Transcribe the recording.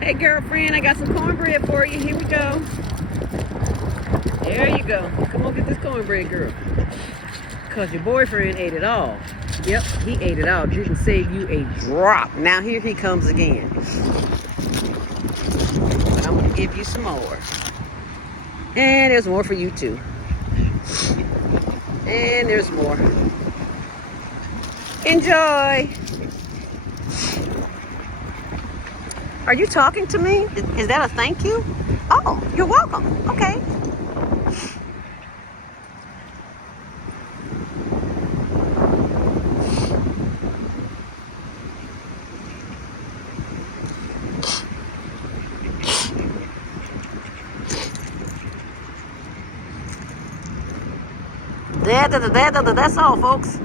Hey girlfriend, I got some cornbread for you. Here we go. There you go. Come on, get this cornbread, girl. Because your boyfriend ate it all. Yep, he ate it all. Didn't save you a drop. Now here he comes again. But I'm going to give you some more. And there's more for you too. And there's more. Enjoy. Are you talking to me? Is that a thank you? Oh, you're welcome. Okay. That's all, folks.